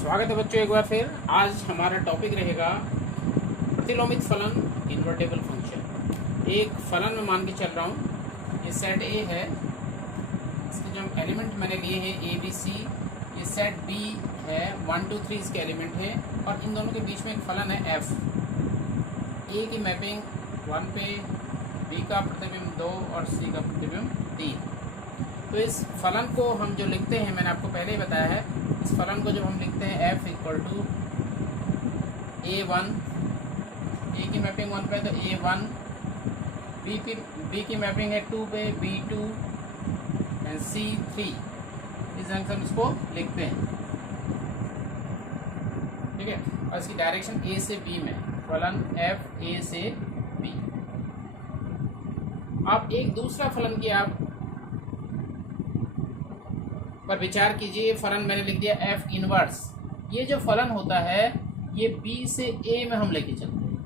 स्वागत है बच्चों एक बार फिर। आज हमारा टॉपिक रहेगा प्रतिलोमित फलन इन्वर्टेबल फंक्शन। एक फलन में मान के चल रहा हूँ, ये सेट ए है, इसके जो एलिमेंट मैंने लिए हैं ए बी सी, ये सेट बी है, 1 2 3 इसके एलिमेंट हैं और इन दोनों के बीच में एक फलन है एफ। ए की मैपिंग 1 पे, बी का प्रतिबिंब 2 और सी का प्रतिबिंब 3। तो इस फलन को हम जो लिखते हैं, मैंने आपको पहले ही बताया है, इस फलन को जब हम लिखते हैं f इक्वल टू a1, ए की मैपिंग 1 पे तो a1, बी की मैपिंग है 2 पे, b2 एंड c3। इस ढंग से हम इसको लिखते हैं, ठीक है। और इसकी डायरेक्शन a से b में, फलन f a से b। अब एक दूसरा फलन की आप पर विचार कीजिए। फलन मैंने लिख दिया एफ इनवर्स। ये जो फलन होता है ये बी से ए में हम लेके चलते हैं।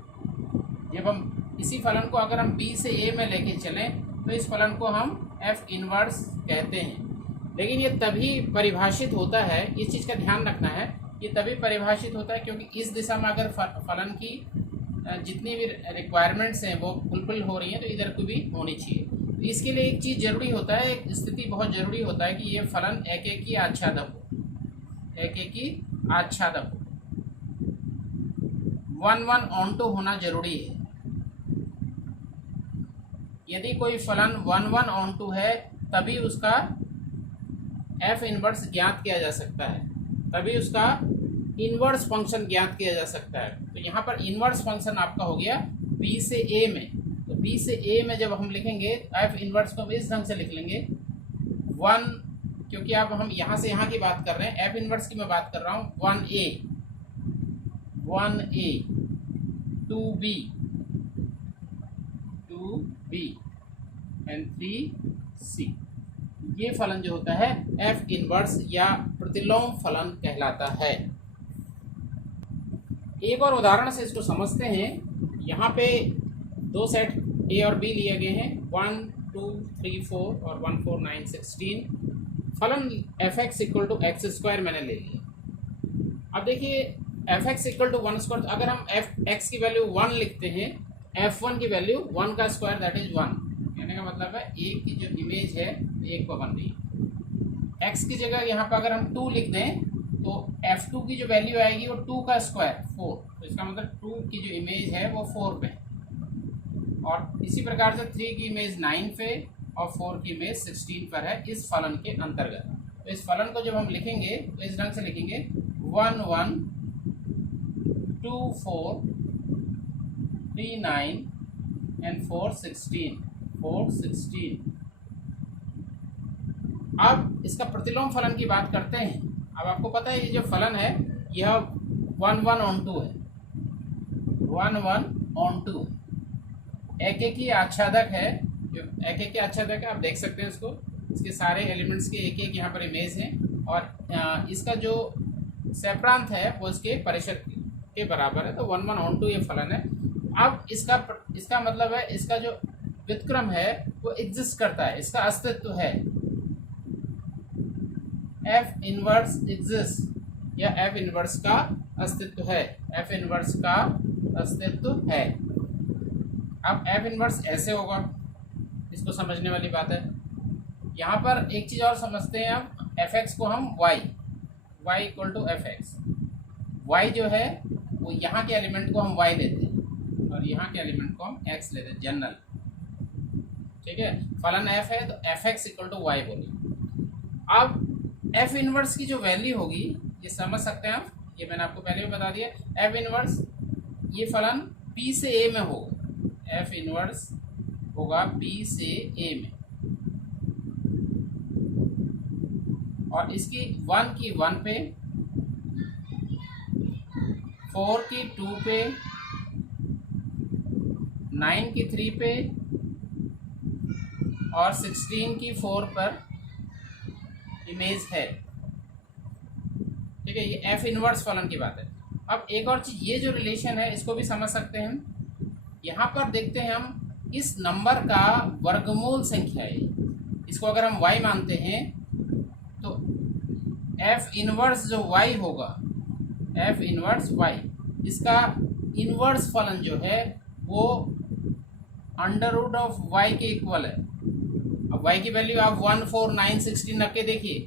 जब हम इसी फलन को अगर हम बी से ए में लेके चलें तो इस फलन को हम एफ इनवर्स कहते हैं। लेकिन ये तभी परिभाषित होता है, इस चीज़ का ध्यान रखना है, ये तभी परिभाषित होता है क्योंकि इस दिशा में अगर फलन की जितनी भी रिक्वायरमेंट्स हैं वो फुलफिल हो रही हैं तो इधर को भी होनी चाहिए। इसके लिए एक चीज़ जरूरी होता है, एक स्थिति बहुत जरूरी होता है कि ये फलन एक एक की आच्छादक हो, एक एक की आच्छादक हो, 1 ऑन टू होना जरूरी है। यदि कोई फलन 1 ऑन टू है तभी उसका एफ इनवर्स ज्ञात किया जा सकता है, तभी उसका इनवर्स फंक्शन ज्ञात किया जा सकता है। तो यहाँ पर इनवर्स फंक्शन आपका हो गया बी से ए में। तो बी से ए में जब हम लिखेंगे एफ इनवर्स को हम इस ढंग से लिख लेंगे 1, क्योंकि अब हम यहाँ से यहाँ की बात कर रहे हैं, एफ इनवर्स की मैं बात कर रहा हूँ 1a 2b एंड 3c। ये फलन जो होता है एफ इनवर्स या प्रतिलोम फलन कहलाता है। एक और उदाहरण से इसको समझते हैं। यहाँ पे दो सेट ए और बी लिए गए हैं, 1 2 3 4 और 1 4 9 16। फलन f x equal to x square मैंने ले लिया। अब देखिए f x equal to 1 square, अगर हम एफ एक्स की वैल्यू 1 लिखते हैं, f1 की वैल्यू 1 का स्क्वायर दैट इज 1। कहने का मतलब है ए की जो इमेज है 1 को बन रही है। एक्स की जगह यहाँ पर अगर हम 2 लिख दें तो f2 की जो वैल्यू आएगी वो 2 का स्क्वायर 4। तो इसका मतलब 2 की जो इमेज है वो 4 पे, और इसी प्रकार से 3 की इमेज 9 पे और 4 की इमेज 16 पर है इस फलन के अंतर्गत। तो इस फलन को जब हम लिखेंगे तो इस ढंग से लिखेंगे 1 1 2 4 3 9 एंड 4 16 4 16। अब इसका प्रतिलोम फलन की बात करते हैं। अब आपको पता है ये जो फलन है यह 1 ऑन टू है, 1 ऑन टू एक एक ही आच्छादक है। जो एक एक के आच्छादक है आप देख सकते हैं इसको, इसके सारे एलिमेंट्स के एक एक यहाँ पर इमेज हैं और इसका जो सेप्रांत है वो इसके परिषद के बराबर है। तो 1 ऑन टू ये फलन है। अब इसका मतलब है इसका जो व्युत्क्रम है वो एग्जिस्ट करता है, इसका अस्तित्व है। एफ इनवर्स एग्जिस्ट या एफ इनवर्स का अस्तित्व है, एफ इनवर्स का अस्तित्व है। अब एफ इनवर्स ऐसे होगा, इसको समझने वाली बात है। यहाँ पर एक चीज़ और समझते हैं, अब एफ एक्स को हम y equal to f x. Y जो है वो यहाँ के एलिमेंट को हम y लेते हैं और यहाँ के एलिमेंट को हम x लेते हैं, जनरल, ठीक है। फलन f है तो f x equal to y बोलिए। अब एफ इनवर्स की जो वैल्यू होगी ये समझ सकते हैं आप, ये मैंने आपको पहले भी बता दिया। एफ इनवर्स ये फलन p से a में होगा, एफ इनवर्स होगा p से a में, और इसकी 1 की 1 पे, 4 की 2 पे, 9 की 3 पे और 16 की 4 पर इमेज है, ठीक है। ये एफ इनवर्स फलन की बात है। अब एक और चीज, ये जो रिलेशन है इसको भी समझ सकते हैं हम। यहाँ पर देखते हैं हम इस नंबर का वर्गमूल संख्या है, इसको अगर हम y मानते हैं तो एफ इनवर्स जो y होगा एफ इनवर्स वाई, इसका इनवर्स फलन जो है वो अंडर रूट ऑफ वाई के इक्वल है। अब वाई की वैल्यू आप 1, 4, 9, 16 रख के देखिए।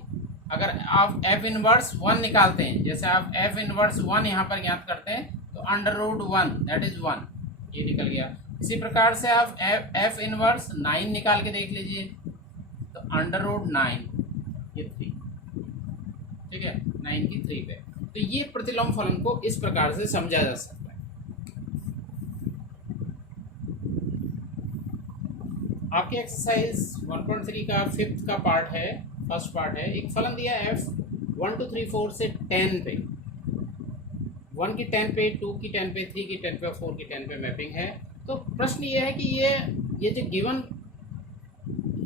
अगर आप एफ इनवर्स 1 निकालते हैं, जैसे आप एफ इनवर्स 1 यहाँ पर ज्ञात करते हैं, तो अंडर रूट 1 दैट इज 1, ये निकल गया। इसी प्रकार से आप एफ इनवर्स 9 निकाल के देख लीजिए, तो अंडर रूट 9 ये 3, ठीक है, 9 की 3 पे। तो ये प्रतिलोम फलन को इस प्रकार से समझा जा सकता है। आपकी एक्सरसाइज 1.3 का 5th का पार्ट है, फर्स्ट पार्ट है। एक फलन दिया एफ 1, 2, 3, 4 से 10 पे, 1 की 10 पे, 2 की 10 पे, 3 की 10 पे और 4 की 10 पे मैपिंग है। तो प्रश्न ये है कि ये जो गिवन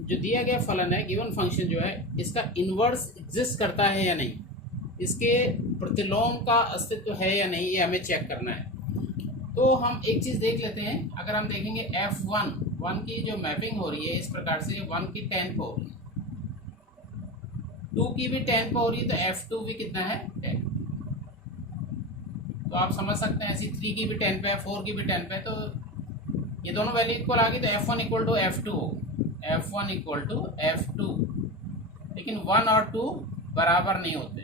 जो दिया गया फलन है, गिवन फंक्शन जो है, इसका इन्वर्स एग्जिस्ट करता है या नहीं, इसके प्रतिलोम का अस्तित्व है या नहीं, ये हमें चेक करना है। तो हम एक चीज़ देख लेते हैं। अगर हम देखेंगे F1 की जो मैपिंग हो रही है इस प्रकार से 1 की 10 पे हो रही है, 2 की भी 10 पे हो रही है, तो F2 भी कितना है 10। तो आप समझ सकते हैं ऐसी 3 की भी 10 पे है, 4 की भी 10 पे है, तो ये दोनों वैल्यू इक्वल आ गई, तो F1 इक्वल टू F2 हो, F1 इक्वल टू F2। लेकिन 1 और 2 बराबर नहीं होते,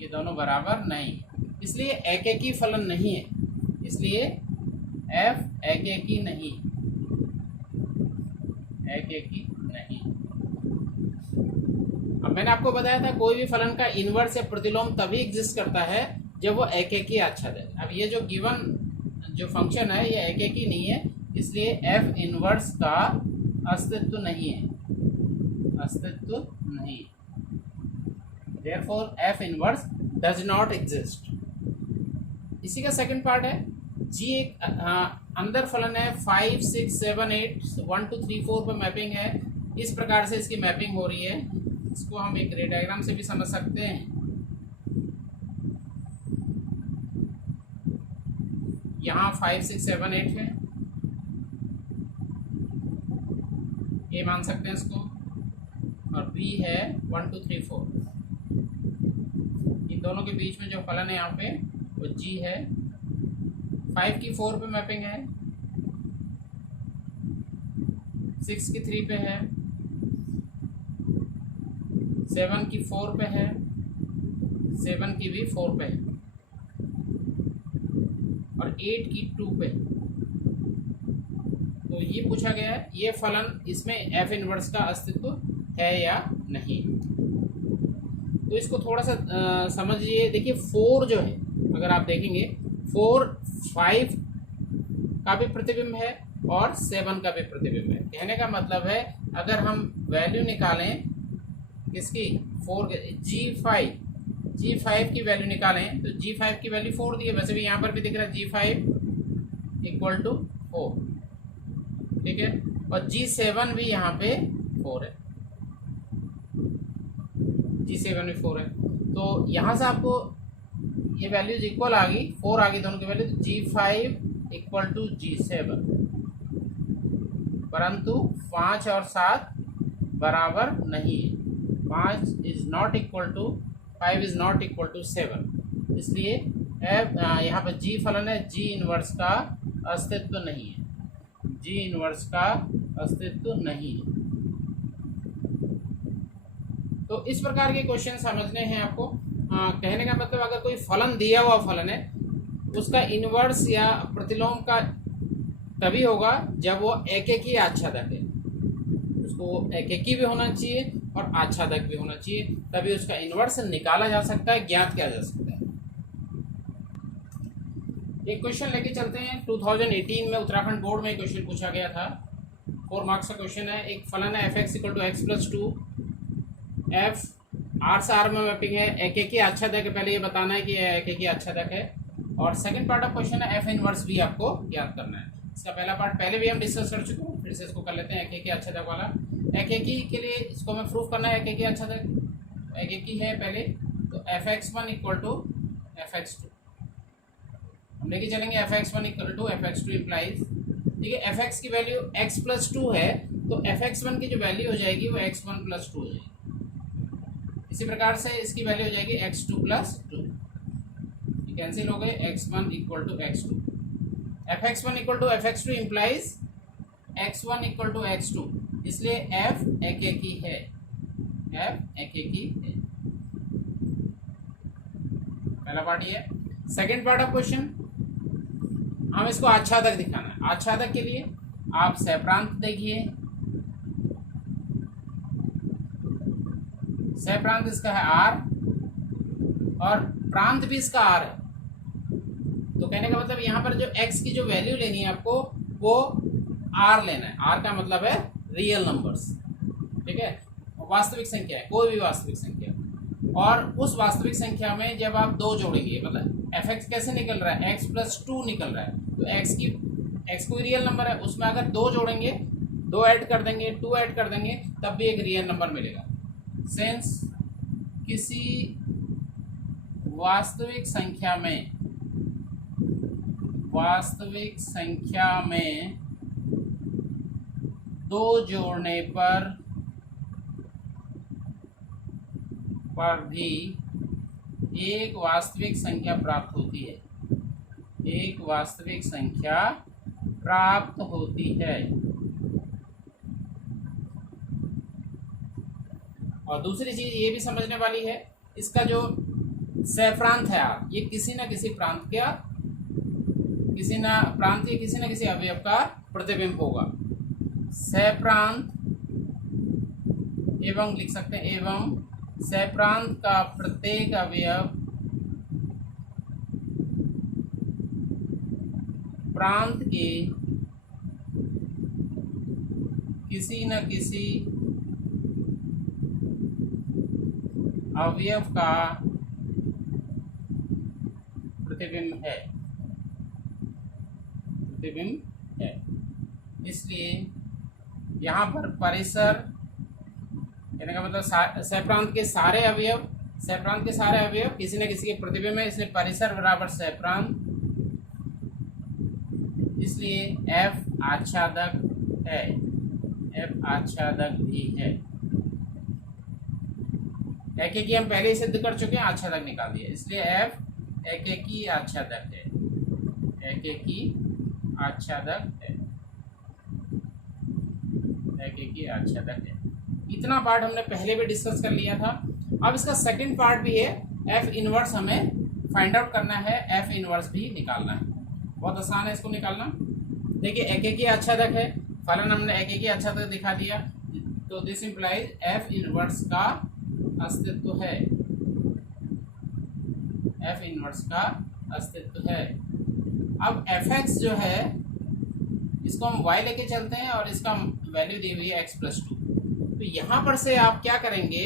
ये दोनों बराबर नहीं, इसलिए एक ही फलन नहीं है, इसलिए F एक ही नहीं, एक ही नहीं। अब मैंने आपको बताया था कोई भी फलन का इन्वर्स या प्रतिलोम तभी एग्जिस्ट करता है जब वो एक ही आच्छाद है। अब ये जो गिवन जो फंक्शन है ये एक ही नहीं है, इसलिए F इन्वर्स का अस्तित्व नहीं है, अस्तित्व नहीं, therefore F inverse does not exist. इसी का सेकंड पार्ट है, जी एक अंदर फलन है 5, 6, 7, 8, 1, 2, 3, 4 पर मैपिंग है, इस प्रकार से इसकी मैपिंग हो रही है। इसको हम एक रे डायग्राम से भी समझ सकते हैं। यहाँ 5, 6, 7, 8 है, ये मान सकते हैं इसको, और B है 1, 2, 3, 4। इन दोनों के बीच में जो फलन है यहाँ पे वो G है। 5 की 4 पे मैपिंग है, 6 की 3 पे है, 7 की 4 पे है, 7 की भी 4 पे है, और 8 की 2 पे। तो ये पूछा गया है ये फलन इसमें F इनवर्स का अस्तित्व है या नहीं। तो इसको थोड़ा सा समझिए। देखिए 4 जो है, अगर आप देखेंगे 4 5 का भी प्रतिबिंब है और 7 का भी प्रतिबिंब है। कहने का मतलब है अगर हम वैल्यू निकालें इसकी 4 G5 की वैल्यू निकालें, तो G5 की वैल्यू 4 दी है, वैसे भी यहाँ पर भी दिख रहा है G5 इक्वल टू 4, ठीक है, और G7 भी यहाँ पे 4 है, G7 भी 4 है। तो यहाँ से आपको ये वैल्यूज इक्वल आ गई, 4 आ गई दोनों की वैल्यू, तो G5 इक्वल टू G7, परंतु 5 और 7 बराबर नहीं है। 5 is not equal to 5 is not equal to 7, इसलिए यहाँ पर G फलन है, G इनवर्स का अस्तित्व नहीं है, G इनवर्स का अस्तित्व नहीं है। तो इस प्रकार के क्वेश्चन समझने हैं आपको। कहने का मतलब अगर कोई फलन दिया हुआ फलन है उसका इन्वर्स या प्रतिलोम का तभी होगा जब वो एक ही आच्छादक है, उसको एक ही भी होना चाहिए और आच्छादक भी होना चाहिए, तभी उसका इन्वर्स निकाला जा सकता है, ज्ञात किया जा सकता है। एक क्वेश्चन लेके चलते हैं। 2018 में उत्तराखंड बोर्ड में क्वेश्चन पूछा गया था, 4 मार्क्स का क्वेश्चन है। एक फलन है f(x = x + 2), f R से R में मैपिंग है, एक ही आच्छादक है, पहले ये बताना है कि एक ही आच्छादक है। और सेकंड पार्ट ऑफ क्वेश्चन है f इनवर्स भी आपको ज्ञात करना है। इसका पहला पार्ट पहले भी हम डिस्कस कर चुके हैं, फिर से इसको कर लेते हैं। एक ही आच्छादक वाला, एक ही के लिए इसको हमें प्रूफ करना है, एक ही आच्छादक एक ही है पहले, तो f(x1 = f(x2), हम लेके चलेंगे f(x1 = f(x2) इम्प्लाइज, ठीक है, fx की वैल्यू x + 2 है, तो f(x1) की जो वैल्यू हो जाएगी वो x1 + 2 हो जाएगी। इसी प्रकार से इसकी वैल्यू हो जाएगी x2 + 2, ये कैंसिल हो गए, x1 equal to x2, fx1 equal to fx2 implies x1 equal to x2, इसलिए f एक एक ही है, f एक एक ही है। पहला पार्ट ये है। सेकेंड पार्ट ऑफ क्वेश्चन, हम इसको आच्छादक दिखाना है। आच्छादक के लिए आप सहप्रांत देखिए, सहप्रांत इसका है r और प्रांत भी इसका r है। तो कहने का मतलब यहाँ पर जो x की जो वैल्यू लेनी है आपको वो r लेना है। r का मतलब है रियल नंबर्स, ठीक है, वास्तविक संख्या है, कोई भी वास्तविक संख्या। और उस वास्तविक संख्या में जब आप दो जोड़ेंगे, मतलब fx कैसे निकल रहा है, x प्लस 2 निकल रहा है, तो x कोई रियल नंबर है, उसमें अगर दो जोड़ेंगे, दो ऐड कर देंगे, 2 ऐड कर देंगे, तब भी एक रियल नंबर मिलेगा। सेंस किसी वास्तविक संख्या में दो जोड़ने पर भी एक वास्तविक संख्या प्राप्त होती है, एक वास्तविक संख्या प्राप्त होती है। और दूसरी चीज ये भी समझने वाली है, इसका जो सहप्रांत है ये किसी न किसी प्रांत या किसी न किसी अवयव का प्रतिबिंब होगा। सहप्रांत एवं लिख सकते हैं, एवं सहप्रांत का प्रत्येक अवयव प्रांत के किसी न किसी अवयव का प्रतिबिंब है, इसलिए यहाँ पर परिसर कहने का मतलब सहप्रांत के सारे अवयव किसी न किसी के प्रतिबिंब है, इसलिए परिसर बराबर सहप्रांत, इसलिए f आच्छादक है, f आच्छादक भी है। एक एक हम पहले ही सिद्ध कर चुके हैं, आच्छादक निकाल दिया, इसलिए f एक एक ही आच्छादक है, एक एक ही आच्छादक है, एक एक ही आच्छादक है। इतना पार्ट हमने पहले भी डिस्कस कर लिया था। अब इसका सेकंड पार्ट भी है, f इनवर्स हमें फाइंड आउट करना है, f इनवर्स भी निकालना है। बहुत आसान है इसको निकालना। देखिए एक एक ही आच्छादक है, फलन हमने एक एक ही आच्छादक दिखा दिया, तो दिस इंप्लाइज f इनवर्स का अस्तित्व है, f इनवर्स का अस्तित्व है। अब fx जो है इसको हम y लेके चलते हैं और इसका वैल्यू दी हुई है x प्लस 2। तो यहाँ पर से आप क्या करेंगे,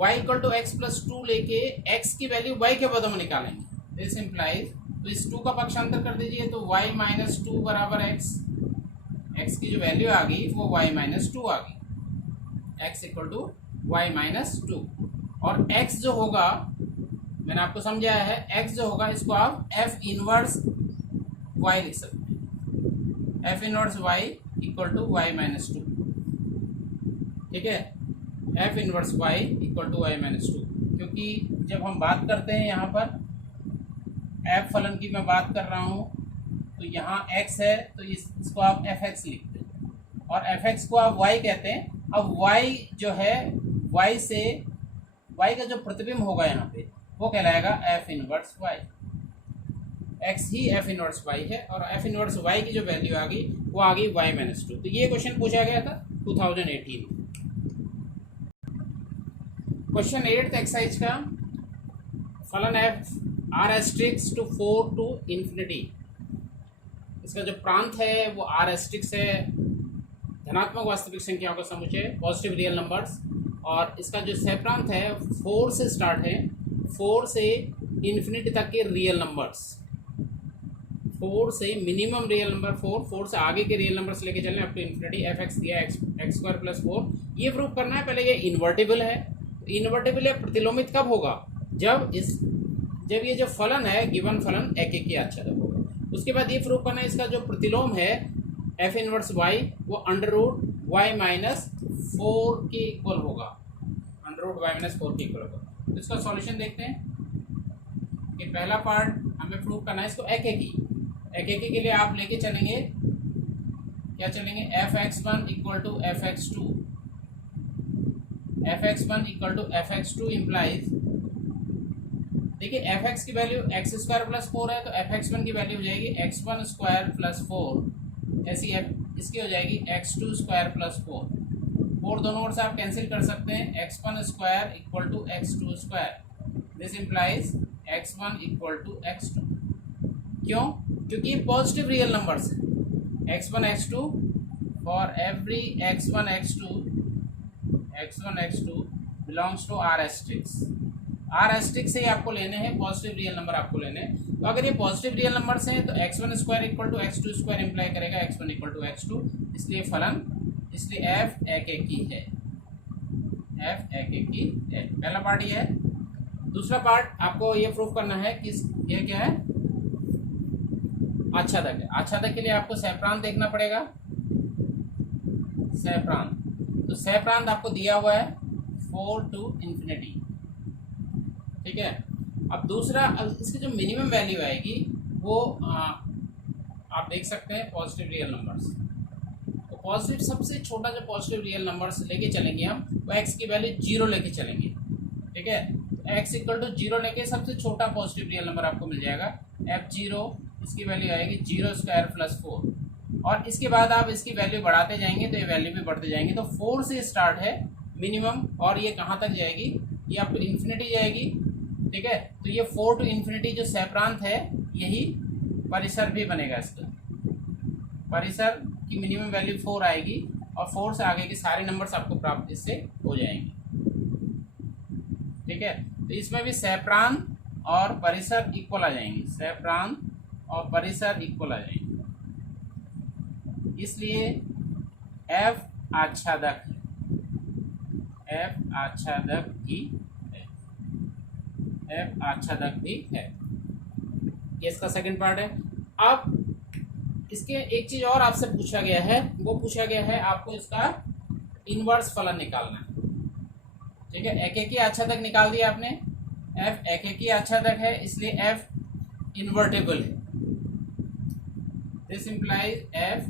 y equal to x plus 2 लेके x की वैल्यू y के पदों में निकालेंगे, दिस इंप्लाइज, तो इस 2 का पक्षांतर कर दीजिए, तो y माइनस 2 बराबर x की जो वैल्यू आ गई वो y माइनस 2 आ गई, x equal to y minus 2। और x जो होगा मैंने आपको समझाया है, x जो होगा इसको आप f इनवर्स y लिख सकते हैं, f inverse y equal to y minus 2, ठीक है, f inverse y equal to y minus 2। क्योंकि जब हम बात करते हैं यहाँ पर f फलन की मैं बात कर रहा हूँ, तो यहाँ x है तो इसको आप fx लिखते हैं और fx को आप y कहते हैं। अब y जो है y का जो प्रतिबिंब होगा यहाँ पे वो कहलाएगा f इनवर्स y, x ही f इनवर्स y है और f इनवर्स y की जो वैल्यू आ गई वो आ गई y माइनस 2। तो ये क्वेश्चन पूछा गया था 2018 में। क्वेश्चन 8th एक्सरसाइज का, फलन f r asterisk to 4 to infinity, इसका जो प्रांत है वो r एस्ट्रिक्स है, धनात्मक वास्तविक संख्याओं का समुच्चय, पॉजिटिव रियल नंबर्स, और इसका जो सहप्रांत है 4 से स्टार्ट है, 4 से इन्फिनिटी तक के रियल नंबर्स, 4 से मिनिमम रियल नंबर 4 से आगे के रियल नंबर्स लेके चलने अप टू इन्फिनिटी। fx दिया x स्क्वायर प्लस 4, ये प्रूव करना है। पहले ये इन्वर्टिबल है, इन्वर्टिबल है, प्रतिलोमित कब होगा, जब ये जो फलन है गिवन फलन एक एक ही आच्छादक होगा। उसके बाद ये प्रूव करना है इसका जो प्रतिलोम है f इनवर्स y वो अंडर रूट y माइनस 4 के इक्वल होगा, अंडर रूट y माइनस 4 के इक्वल होगा। तो इसका सॉल्यूशन देखते हैं। कि पहला पार्ट हमें प्रूव करना है इसको एकेकी के लिए आप लेके चलेंगे, क्या चलेंगे, f(x1) equal to f(x2), f(x1) equal to f(x2) implies, देखिए f(x) की वैल्यू x² प्लस 4 है, तो f(x1) की वैल्यू हो जाएगी x1² प्लस 4, ऐसी इसकी हो जाएगी x2² प्लस 4 दोनों ओर से आप कैंसिल कर सकते हैं, x1² equal to x2², this implies x1 equal to x2। क्यों? क्योंकि ये पॉजिटिव रियल नंबर्स है, x1 x2 for every x1 x2 belongs to R asterisk से ही आपको लेने हैं, पॉजिटिव रियल नंबर आपको लेने हैं। तो अगर ये पॉजिटिव रियल नंबर्स हैं तो x1² equal to x2² imply करेगा x1 इक्वल टू x2, इसलिए फलन, इसलिए f एकेकी है, पहला पार्ट ये है। दूसरा पार्ट आपको ये प्रूफ करना है कि ये क्या है, आच्छादक है। आच्छादक के लिए आपको सहप्रांत देखना पड़ेगा, सहप्रांत, तो सहप्रांत आपको दिया हुआ है 4 to infinity, ठीक है। अब दूसरा, इसकी जो मिनिमम वैल्यू आएगी वो आप देख सकते हैं पॉजिटिव रियल नंबर्स, तो पॉजिटिव सबसे छोटा जो पॉजिटिव रियल नंबर्स लेके चलेंगे हम, वो x की वैल्यू 0 लेके चलेंगे, ठीक है। तो x इक्वल टू 0 लेके सबसे छोटा पॉजिटिव रियल नंबर आपको मिल जाएगा f0, इसकी वैल्यू आएगी 0² प्लस 4, और इसके बाद आप इसकी वैल्यू बढ़ाते जाएंगे तो ये वैल्यू भी बढ़ते जाएंगे। तो 4 से स्टार्ट है मिनिमम, और ये कहाँ तक जाएगी, ये आपको इन्फिनिटी जाएगी, ठीक है। तो ये 4 to infinity जो सहप्रांत है, यही परिसर भी बनेगा। इसका परिसर की मिनिमम वैल्यू 4 आएगी, और 4 से आगे के सारे नंबर्स आपको प्राप्त इससे हो जाएंगे, ठीक है। तो इसमें भी सहप्रांत और परिसर इक्वल आ जाएंगे, सहप्रांत और परिसर इक्वल आ जाएंगे, इसलिए f आच्छादक है, f आच्छादक भी है। ये इसका सेकंड पार्ट है। अब इसके एक चीज और आपसे पूछा गया है, वो पूछा गया है आपको इसका इनवर्स फलन निकालना है, ठीक है। एकेकी आच्छादक निकाल दिया आपने, f एकेकी आच्छादक है, इसलिए f इन्वर्टेबल है, दिस इम्प्लाइज f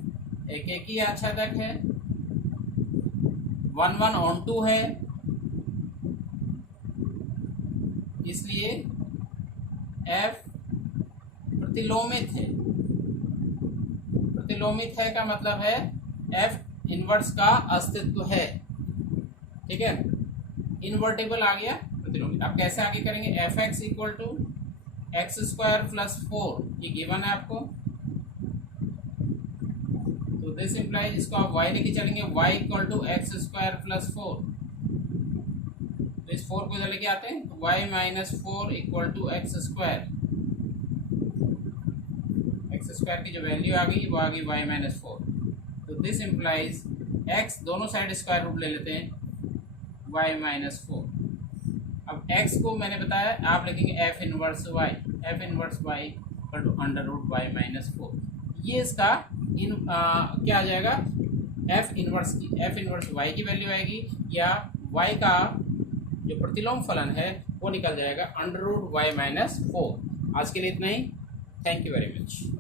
एकेकी आच्छादक है, 1 on 2 है, इसलिए f प्रतिलोमित है। प्रतिलोमित है का मतलब है f इनवर्स का अस्तित्व है, ठीक है। इन्वर्टेबल आ गया, प्रतिलोमित। आप कैसे आगे करेंगे, f(x) equal to x² plus 4, ये गिवन है आपको, तो दिस इम्प्लाइज, इसको आप y लेके चलेंगे, y equal to x² plus 4, तो इस 4 को इधर लेके आते हैं, तो y minus 4 equal to x², x² की जो वैल्यू आ गई वो आ गई y माइनस 4, तो दिस इम्प्लाइज x दोनों साइड स्क्वायर रूट ले लेते हैं, y माइनस 4। अब x को मैंने बताया आप लिखेंगे f inverse y equal to under root y minus 4, ये इसका क्या आ जाएगा, f इनवर्स y की वैल्यू आएगी, या y का जो प्रतिलोम फलन है वो निकल जाएगा अंडर रूट y माइनस 4। आज के लिए इतना ही, थैंक यू वेरी मच।